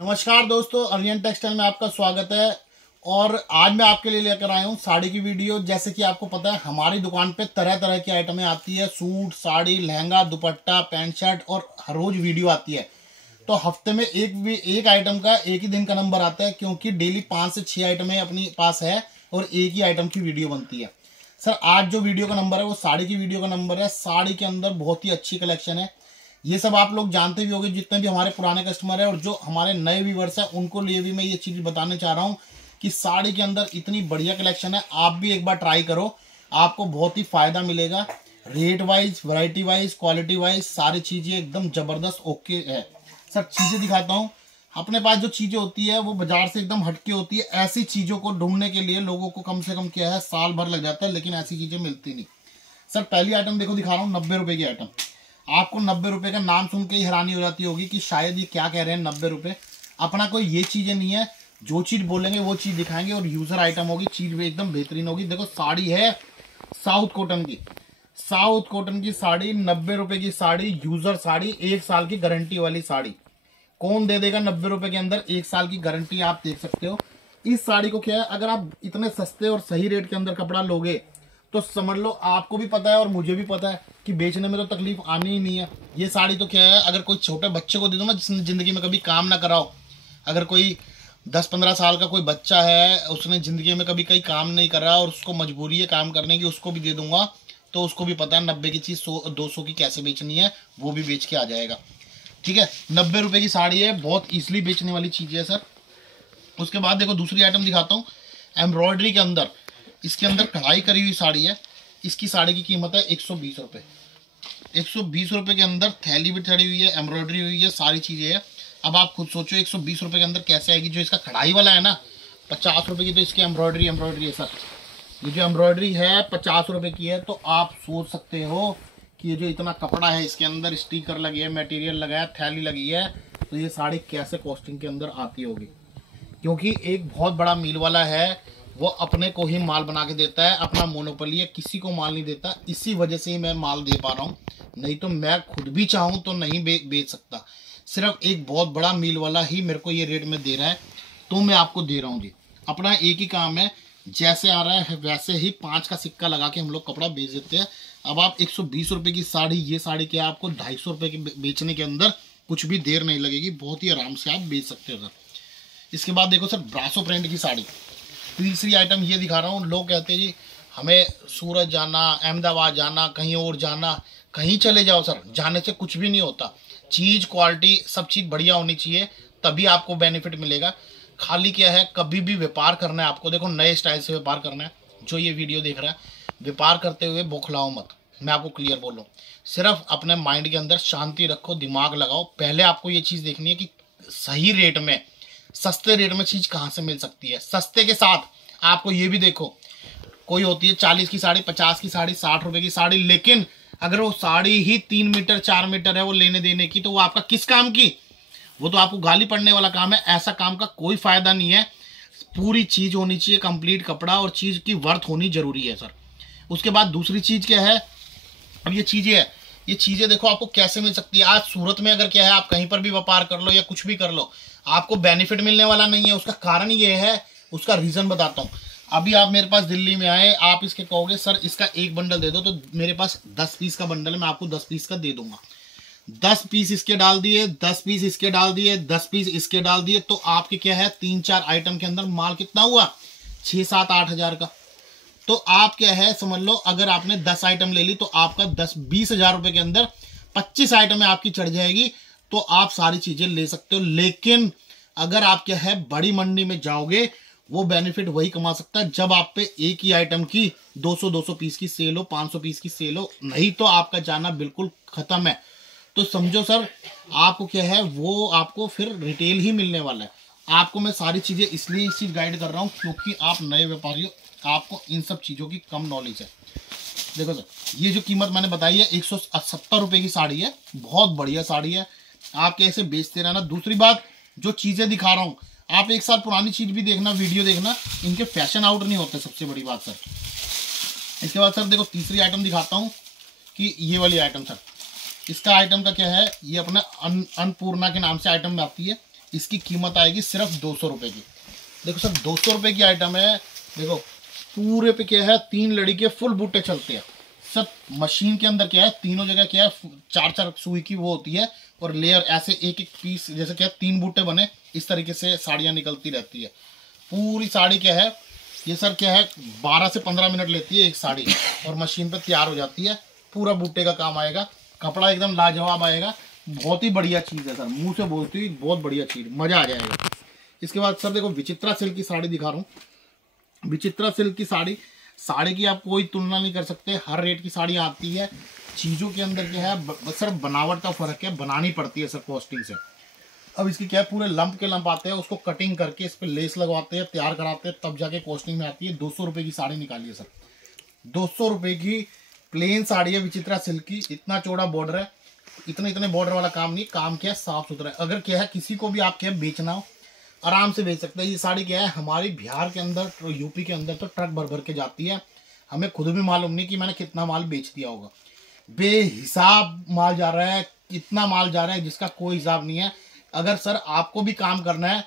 नमस्कार दोस्तों, अरियन टेक्सटाइल में आपका स्वागत है। और आज मैं आपके लिए लेकर आया हूँ साड़ी की वीडियो। जैसे कि आपको पता है, हमारी दुकान पे तरह तरह की आइटमें आती है। सूट, साड़ी, लहंगा, दुपट्टा, पैंट शर्ट और हर रोज वीडियो आती है। तो हफ्ते में एक आइटम का एक ही दिन का नंबर आता है, क्योंकि डेली 5 से 6 आइटमें अपने पास है और एक ही आइटम की वीडियो बनती है। सर, आज जो वीडियो का नंबर है वो साड़ी की वीडियो का नंबर है। साड़ी के अंदर बहुत ही अच्छी कलेक्शन है। ये सब आप लोग जानते भी होंगे, जितने भी हमारे पुराने कस्टमर है और जो हमारे नए व्यूवर्स है, उनको लिए भी मैं ये चीज बताने चाह रहा हूँ कि साड़ी के अंदर इतनी बढ़िया कलेक्शन है। आप भी एक बार ट्राई करो, आपको बहुत ही फायदा मिलेगा। Rate wise, variety wise, quality wise सारी चीजें एकदम जबरदस्त ओके है। सर, चीजें दिखाता हूँ। अपने पास जो चीजें होती है वो बाजार से एकदम हटके होती है। ऐसी चीजों को ढूंढने के लिए लोगों को कम से कम क्या है, साल भर लग जाता है, लेकिन ऐसी चीजें मिलती नहीं। सर, पहली आइटम देखो, दिखा रहा हूँ 90 रुपए की आइटम। आपको 90 रुपए का नाम सुन के ही हैरानी हो जाती होगी कि शायद ये क्या कह रहे हैं 90 रुपए। अपना कोई ये चीजें नहीं है, जो चीज बोलेंगे वो चीज दिखाएंगे और यूजर आइटम होगी, चीज भी एकदम बेहतरीन होगी। देखो, साड़ी है साउथ कॉटन की। साउथ कॉटन की साड़ी, 90 रुपए की साड़ी, यूजर साड़ी, 1 साल की गारंटी वाली साड़ी। कौन दे देगा 90 रुपए के अंदर 1 साल की गारंटी? आप देख सकते हो। इस साड़ी को क्या है, अगर आप इतने सस्ते और सही रेट के अंदर कपड़ा लोगे तो समझ लो, आपको भी पता है और मुझे भी पता है कि बेचने में तो तकलीफ आनी ही नहीं है। ये साड़ी तो क्या है, अगर कोई छोटे बच्चे को दे दो ना, जिसने जिंदगी में कभी काम ना कराओ, अगर कोई 10-15 साल का कोई बच्चा है, उसने जिंदगी में कभी कहीं काम नहीं करा और उसको मजबूरी है काम करने की, उसको भी दे दूंगा तो उसको भी पता है 90 की चीज 100-200 की कैसे बेचनी है, वो भी बेच के आ जाएगा। ठीक है, 90 रुपए की साड़ी है, बहुत ईजिली बेचने वाली चीज है सर। उसके बाद देखो, दूसरी आइटम दिखाता हूँ। एम्ब्रॉयडरी के अंदर, इसके अंदर कढ़ाई करी हुई साड़ी है। इसकी साड़ी की कीमत है 120 रुपये। 120 रुपये के अंदर थैली भी चढ़ी हुई है, एम्ब्रॉयडरी हुई है, सारी चीज़ें हैं। अब आप खुद सोचो 120 रुपये के अंदर कैसे आएगी। जो इसका कढ़ाई वाला है ना, 50 रुपये की तो इसकी एम्ब्रॉयडरी है सर। ये जो एम्ब्रॉयडरी है 50 रुपये की है। तो आप सोच सकते हो कि ये जो इतना कपड़ा है, इसके अंदर स्टिकर लगे है, मटेरियल लगा है, थैली लगी है, तो ये साड़ी कैसे कॉस्टिंग के अंदर आती होगी। क्योंकि एक बहुत बड़ा मिल वाला है, वो अपने को ही माल बना के देता है, अपना मोनोपोली है, किसी को माल नहीं देता। इसी वजह से ही मैं माल दे पा रहा हूँ, नहीं तो मैं खुद भी चाहूँ तो नहीं बेच सकता। सिर्फ एक बहुत बड़ा मिल वाला ही मेरे को ये रेट में दे रहा है, तो मैं आपको दे रहा हूँ जी। अपना एक ही काम है, जैसे आ रहा है वैसे ही 5 का सिक्का लगा के हम लोग कपड़ा बेच देते हैं। अब आप 120 रुपये की साड़ी, ये साड़ी क्या आपको 250 रुपये की बेचने के अंदर कुछ भी देर नहीं लगेगी, बहुत ही आराम से आप बेच सकते हो सर। इसके बाद देखो सर, ब्रासो प्रिंट की साड़ी। तीसरी आइटम ये दिखा रहा हूँ। लोग कहते हैं जी हमें सूरत जाना, अहमदाबाद जाना, कहीं और जाना, कहीं चले जाओ सर, जाने से कुछ भी नहीं होता। चीज़, क्वालिटी, सब चीज़ बढ़िया होनी चाहिए, तभी आपको बेनिफिट मिलेगा। खाली क्या है, कभी भी व्यापार करना है आपको, देखो नए स्टाइल से व्यापार करना है। जो ये वीडियो देख रहा है, व्यापार करते हुए बौखलाओ मत, मैं आपको क्लियर बोल रहा हूँ। सिर्फ अपने माइंड के अंदर शांति रखो, दिमाग लगाओ। पहले आपको ये चीज़ देखनी है कि सही रेट में, सस्ते रेट में चीज कहाँ से मिल सकती है। सस्ते के साथ आपको ये भी देखो, कोई होती है 40 की साड़ी, 50 की साड़ी, 60 रुपए की साड़ी, लेकिन अगर वो साड़ी ही 3 मीटर 4 मीटर है वो लेने देने की, तो वो आपका किस काम की? वो तो आपको गाली पड़ने वाला काम है। ऐसा काम का कोई फायदा नहीं है। पूरी चीज होनी चाहिए, कंप्लीट कपड़ा, और चीज की वर्थ होनी जरूरी है सर। उसके बाद दूसरी चीज क्या है, अब ये चीजें है, ये चीजें देखो आपको कैसे मिल सकती है। आज सूरत में अगर क्या है, आप कहीं पर भी व्यापार कर लो या कुछ भी कर लो, आपको बेनिफिट मिलने वाला नहीं है। उसका कारण ये है, उसका रीजन बताता हूँ। अभी आप मेरे पास दिल्ली में आए, आप इसके कहोगे सर इसका एक बंडल दे दो, तो मेरे पास 10 पीस का बंडल है, मैं आपको 10 पीस का दे दूंगा। 10 पीस इसके डाल दिए, 10 पीस इसके डाल दिए, 10 पीस इसके डाल दिए, तो आपके क्या है, 3-4 आइटम के अंदर माल कितना हुआ, 6-7-8 हजार का। तो आप क्या है, समझ लो, अगर आपने 10 आइटम ले ली तो आपका 10-20 हजार रुपए के अंदर 25 आइटम आपकी चढ़ जाएगी, तो आप सारी चीजें ले सकते हो। लेकिन अगर आप क्या है, बड़ी मंडी में जाओगे, वो बेनिफिट वही कमा सकता है जब आप पे एक ही आइटम की 200 पीस की सेल हो, 500 पीस की सेल हो, नहीं तो आपका जाना बिल्कुल खत्म है। तो समझो सर, आपको क्या है, वो आपको फिर रिटेल ही मिलने वाला है। आपको मैं सारी चीजें इसलिए इस चीज गाइड कर रहा हूँ क्योंकि आप नए व्यापारी हो, आपको इन सब चीजों की कम नॉलेज है। देखो सर, ये जो कीमत मैंने बताई है 170 रुपए की साड़ी है, बहुत बढ़िया साड़ी है। आप कैसे बेचते रहना। दूसरी बात, जो चीजें दिखा रहा हूँ, आप 1 साल पुरानी चीज भी देखना, वीडियो देखना, इनके फैशन आउट नहीं होते, सबसे बड़ी बात सर। इसके बाद सर देखो, तीसरी आइटम दिखाता हूँ कि ये वाली आइटम सर, इसका आइटम का क्या है, ये अपना अन्नपूर्णा के नाम से आइटम में आती है। इसकी कीमत आएगी सिर्फ 200 रुपये की। देखो सर 200 रुपये की आइटम है। देखो पूरे पे क्या है, 3 लड़ी के फुल बूटे चलते हैं सर। मशीन के अंदर क्या है, तीनों जगह क्या है 4-4 सुई की वो होती है, और लेयर ऐसे एक एक पीस, जैसे क्या 3 बूटे बने इस तरीके से साड़ियाँ निकलती रहती है। पूरी साड़ी क्या है ये सर क्या है 12 से 15 मिनट लेती है एक साड़ी, और मशीन पे तैयार हो जाती है। पूरा बूटे का काम आएगा, कपड़ा एकदम लाजवाब आएगा। बहुत ही बढ़िया चीज़ है सर, मुंह से बोलती हुई बहुत बढ़िया चीज़, मज़ा आ जाएगा। इसके बाद सर देखो विचित्रा सिल्क की साड़ी दिखा रहा हूँ। विचित्रा सिल्क की साड़ी की आप कोई तुलना नहीं कर सकते। हर रेट की साड़ी आती है। चीज़ों के अंदर क्या है सर बनावट का फ़र्क है, बनानी पड़ती है सर कॉस्टिंग से। अब इसकी क्या है पूरे लंप के लंप आते हैं, उसको कटिंग करके इस पर लेस लगवाते हैं, तैयार कराते हैं, तब जाके कॉस्टिंग में आती है। 200 रुपये की साड़ी निकालिए सर, 200 रुपये की प्लेन साड़ी है विचित्रा सिल्क की। इतना चौड़ा बॉर्डर है, इतने बॉर्डर वाला काम नहीं, काम क्या है साफ सुथरा है। अगर क्या है किसी को भी आप क्या बेचना हो आराम से बेच सकते हैं। ये साड़ी क्या है हमारी बिहार के अंदर तो यूपी के अंदर तो ट्रक भर भर के जाती है। हमें खुद भी मालूम नहीं कि मैंने कितना माल बेच दिया होगा। बेहिसाब माल जा रहा है, इतना माल जा रहा है जिसका कोई हिसाब नहीं है। अगर सर आपको भी काम करना है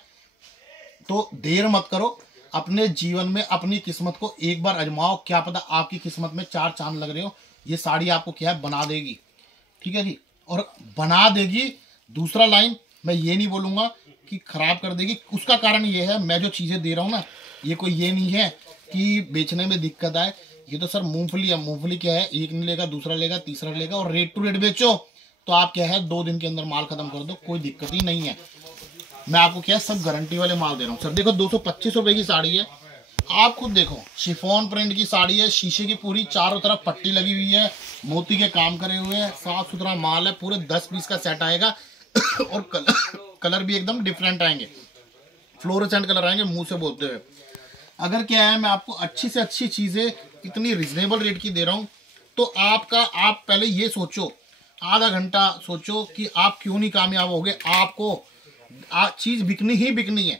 तो देर मत करो, अपने जीवन में अपनी किस्मत को एक बार आजमाओ, क्या पता आपकी किस्मत में 4 चांद लग रहे हो। ये साड़ी आपको क्या है बना देगी, ठीक है जी, और बना देगी। दूसरा लाइन मैं ये नहीं बोलूँगा कि खराब कर देगी, उसका कारण ये है मैं जो चीज़ें दे रहा हूँ ना, ये कोई ये नहीं है कि बेचने में दिक्कत आए। ये तो सर मूंगफली है, मूंगफली क्या है एक नहीं लेगा दूसरा लेगा तीसरा लेगा, और रेट टू रेट बेचो तो आप क्या है 2 दिन के अंदर माल खत्म कर दो, कोई दिक्कत ही नहीं है। मैं आपको क्या है सब गारंटी वाले माल दे रहा हूँ सर। देखो 225 रुपये की साड़ी है, आप खुद देखो शिफॉन प्रिंट की साड़ी है, शीशे की पूरी चारों तरफ पट्टी लगी हुई है, मोती के काम करे हुए हैं, साफ सुथरा माल है। पूरे 10 पीस का सेट आएगा और कलर भी एकदम डिफरेंट आएंगे, फ्लोरोसेंट कलर आएंगे मुंह से बोलते हुए। अगर क्या है मैं आपको अच्छी से अच्छी चीज़ें इतनी रिजनेबल रेट की दे रहा हूँ तो आप पहले ये सोचो, आधा घंटा सोचो कि आप क्यों नहीं कामयाब होगे। आपको चीज़ बिकनी ही बिकनी है,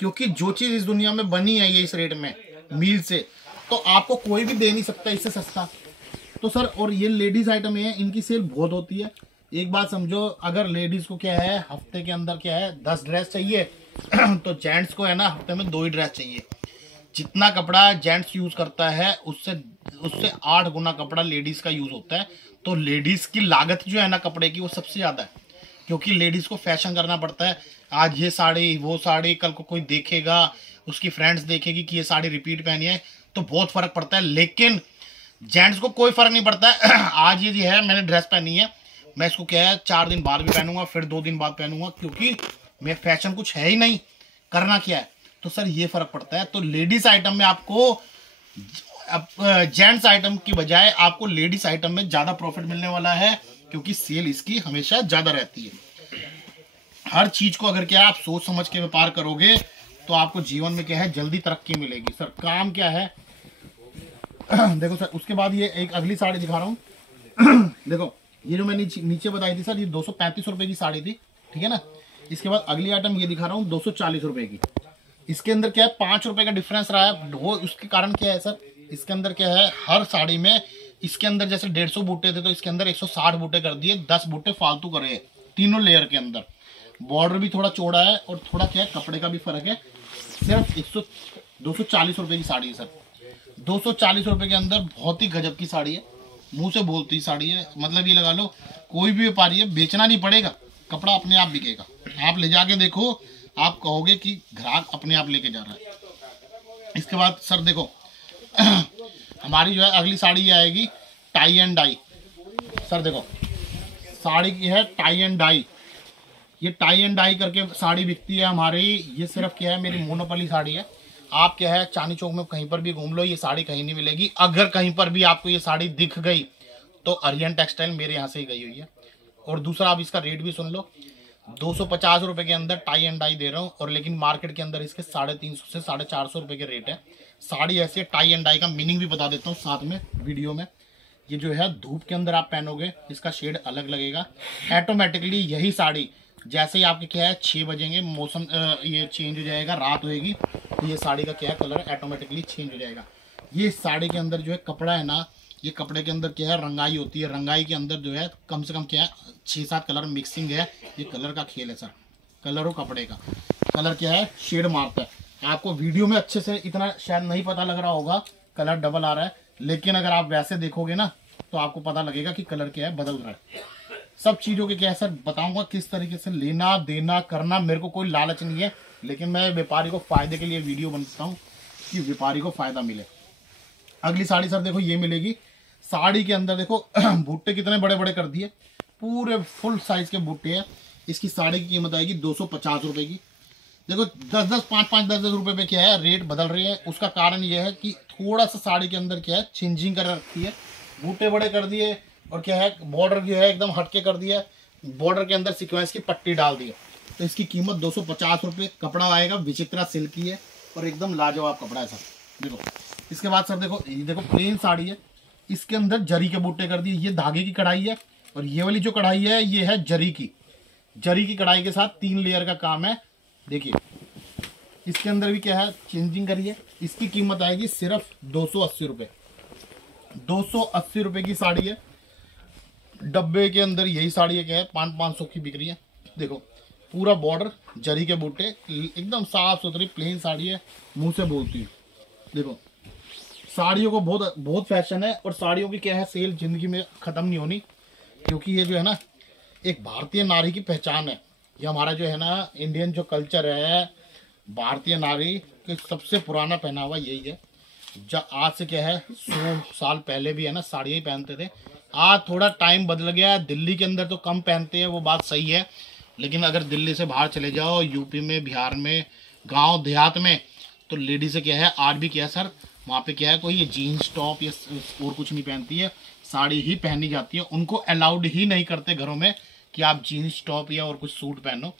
क्योंकि जो चीज़ इस दुनिया में बनी है ये इस रेट में मील से, तो आपको कोई भी दे नहीं सकता इससे सस्ता। तो सर और ये लेडीज़ आइटम है, इनकी सेल बहुत होती है। एक बात समझो, अगर लेडीज़ को क्या है हफ्ते के अंदर क्या है 10 ड्रेस चाहिए तो जेंट्स को है ना हफ्ते में 2 ही ड्रेस चाहिए। जितना कपड़ा जेंट्स यूज़ करता है उससे 8 गुना कपड़ा लेडीज़ का यूज़ होता है। तो लेडीज़ की लागत जो है ना कपड़े की वो सबसे ज़्यादा है, क्योंकि लेडीज़ को फैशन करना पड़ता है। आज ये साड़ी वो साड़ी, कल को कोई देखेगा, उसकी फ्रेंड्स देखेगी कि ये साड़ी रिपीट पहनी है, तो बहुत फ़र्क पड़ता है। लेकिन जेंट्स को कोई फ़र्क नहीं पड़ता है। आज ये है मैंने ड्रेस पहनी है, मैं इसको क्या है 4 दिन बाद भी पहनूंगा, फिर 2 दिन बाद पहनूंगा, क्योंकि मैं फैशन कुछ है ही नहीं, करना क्या है। तो सर ये फ़र्क पड़ता है। तो लेडीज़ आइटम में आपको जेंट्स आइटम की बजाय आपको लेडीज़ आइटम में ज़्यादा प्रॉफिट मिलने वाला है, क्योंकि सेल इसकी हमेशा ज़्यादा रहती है। हर चीज़ को अगर क्या आप सोच समझ के व्यापार करोगे तो आपको जीवन में क्या है जल्दी तरक्की मिलेगी। सर काम क्या है देखो सर, उसके बाद ये एक अगली साड़ी दिखा रहा हूँ। देखो ये जो मैंने नीचे बताई थी सर, ये 235 रुपये की साड़ी थी, ठीक है ना। इसके बाद अगली आइटम ये दिखा रहा हूँ 240 रुपये की। इसके अंदर क्या है 5 रुपये का डिफरेंस रहा है। वो उसके कारण क्या है सर, इसके अंदर क्या है हर साड़ी में इसके अंदर जैसे 150 बूटे थे तो इसके अंदर 160 बूटे कर दिए, 10 बूटे फालतू करे तीनों लेयर के अंदर। बॉर्डर भी थोड़ा चौड़ा है और थोड़ा क्या है कपड़े का भी फर्क है। सिर्फ 240 रुपये की साड़ी है सर, 240 रुपये के अंदर बहुत ही गजब की साड़ी है, मुंह से बोलती साड़ी है। मतलब ये लगा लो कोई भी व्यापारी है बेचना नहीं पड़ेगा, कपड़ा अपने आप बिकेगा। आप ले जाके देखो, आप कहोगे कि ग्राहक अपने आप लेके जा रहा है। इसके बाद सर देखो हमारी जो है अगली साड़ी ये आएगी टाई एंड डाई। सर देखो साड़ी की है टाई एंड डाई, ये टाई एंड डाई करके साड़ी बिकती है हमारी। ये सिर्फ क्या है मेरी मोनोपली साड़ी है। आप क्या है चांदनी चौक में कहीं पर भी घूम लो ये साड़ी कहीं नहीं मिलेगी। अगर कहीं पर भी आपको ये साड़ी दिख गई तो आर्यन टेक्सटाइल मेरे यहाँ से ही गई हुई है। और दूसरा आप इसका रेट भी सुन लो, 250 रुपये के अंदर टाई एंड डाई दे रहा हूँ, और लेकिन मार्केट के अंदर इसके 350 से 450 रुपये के रेट है। साड़ी ऐसी है, टाई एंड डाई का मीनिंग भी बता देता हूँ साथ में वीडियो में। ये जो है धूप के अंदर आप पहनोगे इसका शेड अलग लगेगा ऑटोमेटिकली। यही साड़ी जैसे ही आपके क्या है 6 बजेंगे मौसम ये चेंज हो जाएगा, रात होएगी तो ये साड़ी का क्या है कलर ऑटोमेटिकली चेंज हो जाएगा। ये साड़ी के अंदर जो है कपड़ा है ना, ये कपड़े के अंदर क्या है रंगाई होती है, रंगाई के अंदर जो है कम से कम क्या है 6-7 कलर मिक्सिंग है। ये कलर का खेल है सर, कलर हो कपड़े का, कलर क्या है शेड मारता है। आपको वीडियो में अच्छे से इतना शायद नहीं पता लग रहा होगा, कलर डबल आ रहा है, लेकिन अगर आप वैसे देखोगे ना तो आपको पता लगेगा कि कलर क्या है बदल रहा है। सब चीज़ों के क्या है सर बताऊंगा किस तरीके से लेना देना करना। मेरे को कोई लालच नहीं है, लेकिन मैं व्यापारी को फायदे के लिए वीडियो बनाता हूँ कि व्यापारी को फायदा मिले। अगली साड़ी सर देखो ये मिलेगी, साड़ी के अंदर देखो बूटे कितने बड़े बड़े कर दिए, पूरे फुल साइज के बूटे हैं। इसकी साड़ी की कीमत आएगी 250 रुपए की। देखो 10-10 5-5 10-10 रुपए पे क्या है रेट बदल रही है। उसका कारण यह है कि थोड़ा सा साड़ी के अंदर क्या है चेंजिंग कर रखी है, बूटे बड़े कर दिए और क्या है बॉर्डर जो है एकदम हटके कर दिया, बॉर्डर के अंदर सीक्वेंस की पट्टी डाल दी है। तो इसकी कीमत 250 रुपये। कपड़ा आएगा विचित्रा सिल्क की है और एकदम लाजवाब कपड़ा है सर। देखो इसके बाद सर देखो ये देखो प्लेन साड़ी है, इसके अंदर जरी के बूटे कर दिए, ये धागे की कढ़ाई है और ये वाली जो कढ़ाई है ये है जरी की कढ़ाई के साथ 3 लेयर का काम है। देखिए इसके अंदर भी क्या है चेंजिंग करी है। इसकी कीमत आएगी सिर्फ 280 रुपये। 280 रुपये की साड़ी है, डब्बे के अंदर यही साड़ी है क्या है 500 की बिक रही है। देखो पूरा बॉर्डर जरी के बूटे, एकदम साफ सुथरी प्लेन साड़ी है, मुंह से बोलती है। देखो साड़ियों को बहुत फैशन है और साड़ियों की क्या है सेल जिंदगी में ख़त्म नहीं होनी, क्योंकि ये जो है ना एक भारतीय नारी की पहचान है। ये हमारा जो है ना इंडियन जो कल्चर है, भारतीय नारी के सबसे पुराना पहनावा यही है। जब आज से क्या है 100 साल पहले भी है ना साड़ियाँ ही पहनते थे। आज थोड़ा टाइम बदल गया है, दिल्ली के अंदर तो कम पहनते हैं, वो बात सही है, लेकिन अगर दिल्ली से बाहर चले जाओ यूपी में, बिहार में, गांव देहात में, तो लेडी से क्या है आज भी क्या है सर वहाँ पे क्या है कोई ये जीन्स टॉप या और कुछ नहीं पहनती है, साड़ी ही पहनी जाती है। उनको अलाउड ही नहीं करते घरों में कि आप जीन्स टॉप या और कुछ सूट पहनो।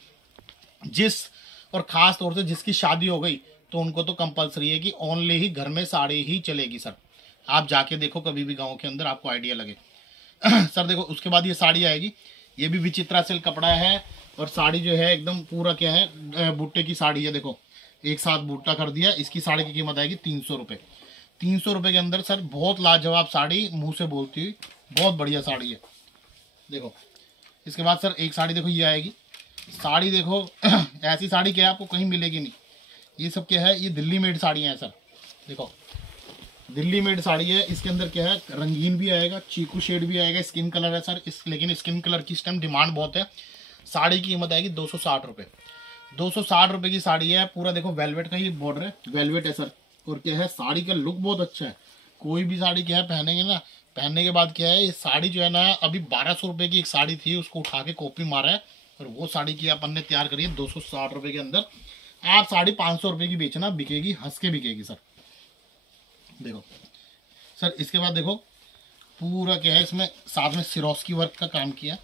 और ख़ास तौर से जिसकी शादी हो गई तो उनको तो कंपलसरी है कि ओनली ही घर में साड़ी ही चलेगी सर। आप जाके देखो कभी भी गाँव के अंदर, आपको आइडिया लगे। सर देखो उसके बाद ये साड़ी आएगी, ये भी विचित्रा सिल्क कपड़ा है और साड़ी जो है एकदम पूरा क्या है बूटे की साड़ी है। देखो एक साथ बूटा कर दिया। इसकी साड़ी की कीमत आएगी 300 रुपये। 300 रुपये के अंदर सर बहुत लाजवाब साड़ी, मुंह से बोलती हुई बहुत बढ़िया साड़ी है। देखो इसके बाद सर एक साड़ी देखो ये आएगी, साड़ी देखो ऐसी साड़ी क्या है आपको कहीं मिलेगी नहीं। ये सब क्या है ये दिल्ली मेड साड़ियाँ हैं सर। देखो दिल्ली मेड साड़ी है, इसके अंदर क्या है रंगीन भी आएगा, चीकू शेड भी आएगा, स्किन कलर है सर लेकिन स्किन कलर की इस टाइम डिमांड बहुत है। साड़ी की कीमत आएगी 260 रुपये। 260 रुपये की साड़ी है। पूरा देखो वेलवेट का ही बॉर्डर है, वेलवेट है सर। और क्या है साड़ी का लुक बहुत अच्छा है। कोई भी साड़ी क्या है पहनेंगे ना, पहनने के बाद क्या है ये साड़ी जो है ना अभी 1200 रुपये की एक साड़ी थी, उसको उठा के कॉपी मारा है और वो साड़ी की अपन ने तैयार करी है 260 रुपये के अंदर। आप साड़ी 500 रुपये की बेचना, बिकेगी, हंस के बिकेगी सर। देखो सर इसके बाद देखो पूरा क्या है इसमें साथ में सिरोस्की वर्क का काम किया।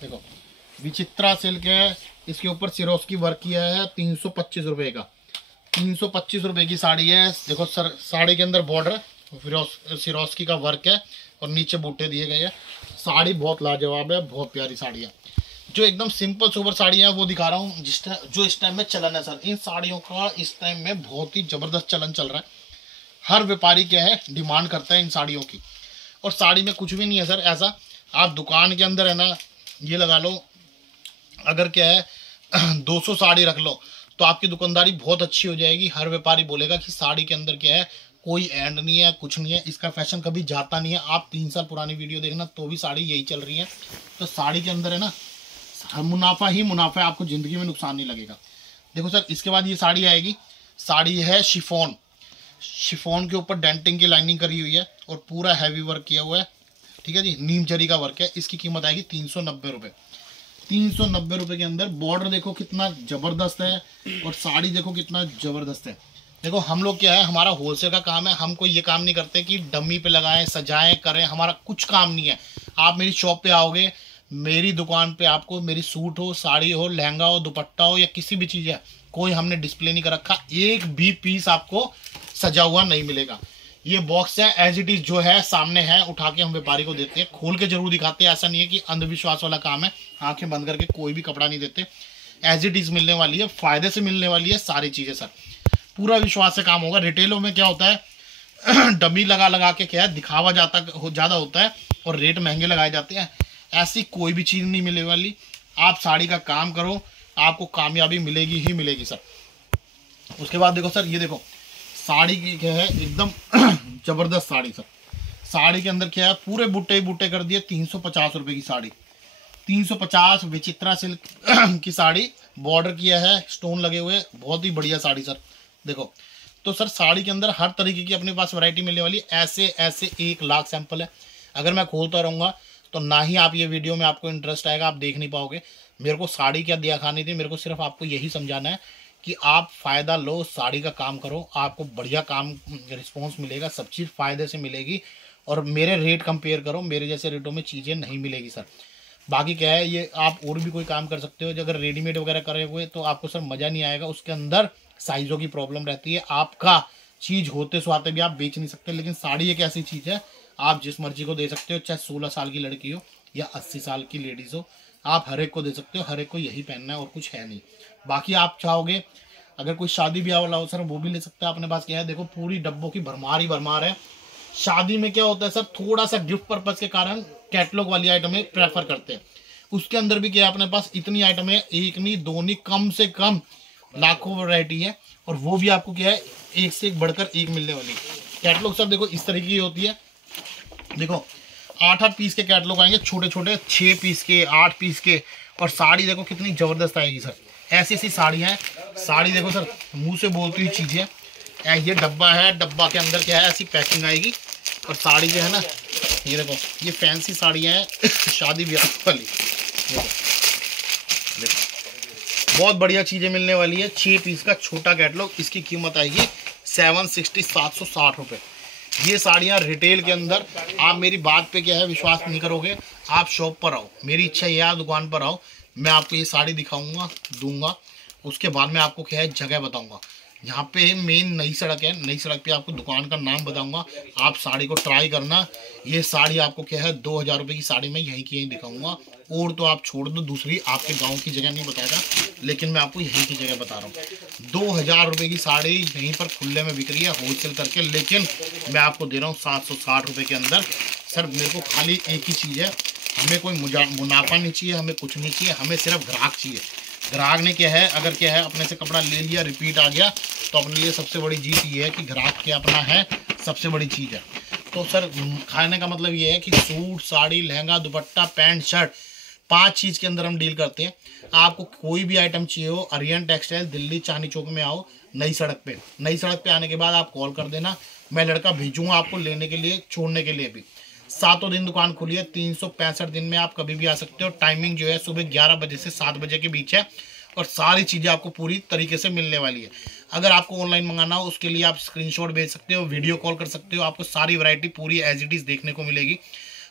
देखो विचित्रा सिल्क है, इसके ऊपर सिरोस्की वर्क किया है 325 रुपये का। 325 रुपये की साड़ी है। देखो सर साड़ी के अंदर बॉर्डर सिरोस्की का वर्क है और नीचे बूटे दिए गए हैं। साड़ी बहुत लाजवाब है, बहुत प्यारी साड़ी है। जो एकदम सिंपल सोबर साड़ी है वो दिखा रहा हूँ जो इस टाइम में चलन है सर। इन साड़ियों का इस टाइम में बहुत ही ज़बरदस्त चलन चल रहा है। हर व्यापारी क्या है डिमांड करता है इन साड़ियों की। और साड़ी में कुछ भी नहीं है सर ऐसा, आप दुकान के अंदर है ना ये लगा लो, अगर क्या है 200 साड़ी रख लो तो आपकी दुकानदारी बहुत अच्छी हो जाएगी। हर व्यापारी बोलेगा कि साड़ी के अंदर क्या है कोई एंड नहीं है, कुछ नहीं है, इसका फैशन कभी जाता नहीं है। आप 3 साल पुरानी वीडियो देखना तो भी साड़ी यही चल रही है। तो साड़ी के अंदर है ना मुनाफा ही मुनाफा है, आपको ज़िंदगी में नुकसान नहीं लगेगा। देखो सर इसके बाद ये साड़ी आएगी, साड़ी है शिफॉन। शिफॉन के ऊपर डेंटिंग की लाइनिंग करी हुई है और पूरा हैवी वर्क किया हुआ है, ठीक है जी, नीम जरी का वर्क है। इसकी कीमत आएगी 390 रुपये। 390 रुपये के अंदर बॉर्डर देखो कितना ज़बरदस्त है और साड़ी देखो कितना ज़बरदस्त है। देखो हम लोग क्या है हमारा होलसेल का काम है, हम कोई ये काम नहीं करते कि डमी पे लगाएं, सजाएं, करें, हमारा कुछ काम नहीं है। आप मेरी शॉप पे आओगे, मेरी दुकान पे आपको मेरी सूट हो, साड़ी हो, लहंगा हो, दुपट्टा हो या किसी भी चीज़ है, कोई हमने डिस्प्ले नहीं कर रखा, एक भी पीस आपको सजा हुआ नहीं मिलेगा। ये बॉक्स है एज इट इज जो है सामने है, उठा के हम व्यापारी को देते हैं, खोल के जरूर दिखाते हैं। ऐसा नहीं है कि अंधविश्वास वाला काम है, आंखें बंद करके कोई भी कपड़ा नहीं देते। एज इट इज मिलने वाली है, फायदे से मिलने वाली है सारी चीज़ें सर। पूरा विश्वास से काम होगा। रिटेलों में क्या होता है डमी लगा लगा के क्या है दिखावा ज़्यादा होता है और रेट महंगे लगाए जाते हैं। ऐसी कोई भी चीज़ नहीं मिलने वाली। आप साड़ी का काम करो, आपको कामयाबी मिलेगी ही मिलेगी सर। उसके बाद देखो सर, ये देखो साड़ी की क्या है, एकदम ज़बरदस्त साड़ी सर। साड़ी के अंदर क्या है, पूरे बूटे ही बूटे कर दिए। 350 रुपये की साड़ी, 350 विचित्रा सिल्क की साड़ी, बॉर्डर किया है, स्टोन लगे हुए, बहुत ही बढ़िया साड़ी सर। देखो तो सर साड़ी के अंदर हर तरीके की अपने पास वैरायटी मिलने वाली है। ऐसे ऐसे 1 लाख सैंपल है। अगर मैं खोलता रहूँगा तो ना ही आप ये वीडियो में आपको इंटरेस्ट आएगा, आप देख नहीं पाओगे। मेरे को साड़ी क्या दिखानी थी, मेरे को सिर्फ आपको यही समझाना है कि आप फ़ायदा लो, साड़ी का काम करो, आपको बढ़िया काम रिस्पॉन्स मिलेगा, सब चीज़ फ़ायदे से मिलेगी। और मेरे रेट कंपेयर करो, मेरे जैसे रेटों में चीज़ें नहीं मिलेगी सर। बाकी क्या है, ये आप और भी कोई काम कर सकते हो। अगर रेडीमेड वगैरह करे हुए तो आपको सर मज़ा नहीं आएगा, उसके अंदर साइज़ों की प्रॉब्लम रहती है। आपका चीज़ होते सुहाते भी आप बेच नहीं सकते। लेकिन साड़ी एक ऐसी चीज़ है, आप जिस मर्जी को दे सकते हो, चाहे 16 साल की लड़की हो या 80 साल की लेडीज़ हो, आप हर एक को दे सकते हो। हर एक को यही पहनना है और कुछ है नहीं। बाकी आप चाहोगे अगर कोई शादी ब्याह वाला हो सर, वो भी ले सकता है। अपने पास क्या है, देखो पूरी डब्बों की भरमार ही भरमार है। शादी में क्या होता है सर, थोड़ा सा गिफ्ट पर्पज़ के कारण कैटलॉग वाली आइटमें प्रेफर करते हैं। उसके अंदर भी क्या है, अपने पास इतनी आइटम है, एक नहीं दो नहीं, कम से कम लाखों वैरायटी है। और वो भी आपको क्या है, एक से एक बढ़कर एक मिलने वाली। कैटलॉग सर देखो इस तरीके की होती है। देखो 8-8 पीस के कैटलॉग आएंगे, छोटे छोटे 6 पीस के, 8 पीस के। और साड़ी देखो कितनी ज़बरदस्त आएगी सर। ऐसी ऐसी साड़ियाँ हैं। साड़ी देखो सर, मुंह से बोलती हुई चीज़ें। ये डब्बा है, डब्बा के अंदर क्या है, ऐसी पैकिंग आएगी। और साड़ी जो है ना, ये देखो ये फैंसी साड़ियाँ हैं शादी ब्याह वाली। देखो बहुत बढ़िया चीज़ें मिलने वाली है। 6 पीस का छोटा कैटलॉग, इसकी कीमत आएगी 760 760 रुपये। ये साड़ियाँ रिटेल के अंदर, आप मेरी बात पे क्या है विश्वास नहीं करोगे। आप शॉप पर आओ, मेरी इच्छा ये है दुकान पर आओ, मैं आपको ये साड़ी दिखाऊंगा, दूंगा। उसके बाद मैं आपको क्या है जगह बताऊंगा। यहाँ पे मेन नई सड़क है, नई सड़क पे आपको दुकान का नाम बताऊंगा। आप साड़ी को ट्राई करना। ये साड़ी आपको क्या है 2000 रुपये की साड़ी मैं यहीं की यहीं दिखाऊंगा। और तो आप छोड़ दो, दूसरी आपके गांव की जगह नहीं बताएगा, लेकिन मैं आपको यहीं की जगह बता रहा हूँ। 2000 रुपये की साड़ी यहीं पर खुले में बिक रही है होलसेल करके, लेकिन मैं आपको दे रहा हूँ 760 रुपये के अंदर। सर मेरे को खाली एक ही चीज़ है, हमें कोई मुनाफा नहीं चाहिए, हमें कुछ नहीं चाहिए, हमें सिर्फ ग्राहक चाहिए। ग्राहक ने क्या है, अगर क्या है अपने से कपड़ा ले लिया, रिपीट आ गया, तो अपने लिए सबसे बड़ी जीत ये है कि ग्राहक क्या अपना है, सबसे बड़ी चीज़ है। तो सर खाने का मतलब ये है कि सूट, साड़ी, लहंगा, दुपट्टा, पैंट, शर्ट, 5 चीज़ के अंदर हम डील करते हैं। आपको कोई भी आइटम चाहिए हो, आर्यन टेक्सटाइल दिल्ली चांदनी चौक में आओ, नई सड़क पे। नई सड़क पे आने के बाद आप कॉल कर देना, मैं लड़का भेजूँगा आपको लेने के लिए, छोड़ने के लिए भी। 7 दिन दुकान खुली है, 365 दिन में आप कभी भी आ सकते हो। टाइमिंग जो है सुबह 11 बजे से 7 बजे के बीच है। और सारी चीज़ें आपको पूरी तरीके से मिलने वाली है। अगर आपको ऑनलाइन मंगाना हो उसके लिए आप स्क्रीनशॉट भेज सकते हो, वीडियो कॉल कर सकते हो, आपको सारी वैरायटी पूरी एज इट इज़ देखने को मिलेगी।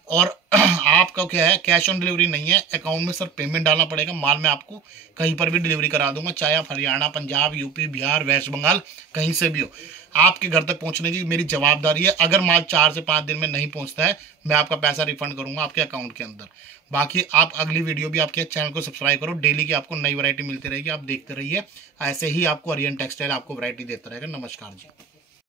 और आपका क्या है, कैश ऑन डिलीवरी नहीं है, अकाउंट में सर पेमेंट डालना पड़ेगा। माल मैं आपको कहीं पर भी डिलीवरी करा दूंगा, चाहे आप हरियाणा, पंजाब, यूपी, बिहार, वेस्ट बंगाल कहीं से भी हो, आपके घर तक पहुंचने की मेरी जवाबदारी है। अगर माल 4 से 5 दिन में नहीं पहुंचता है, मैं आपका पैसा रिफंड करूंगा आपके अकाउंट के अंदर। बाकी आप अगली वीडियो भी आपके चैनल को सब्सक्राइब करो, डेली की आपको नई वैरायटी मिलती रहेगी, आप देखते रहिए। ऐसे ही आपको आर्यन टेक्सटाइल आपको वैरायटी देता रहेगा। नमस्कार जी।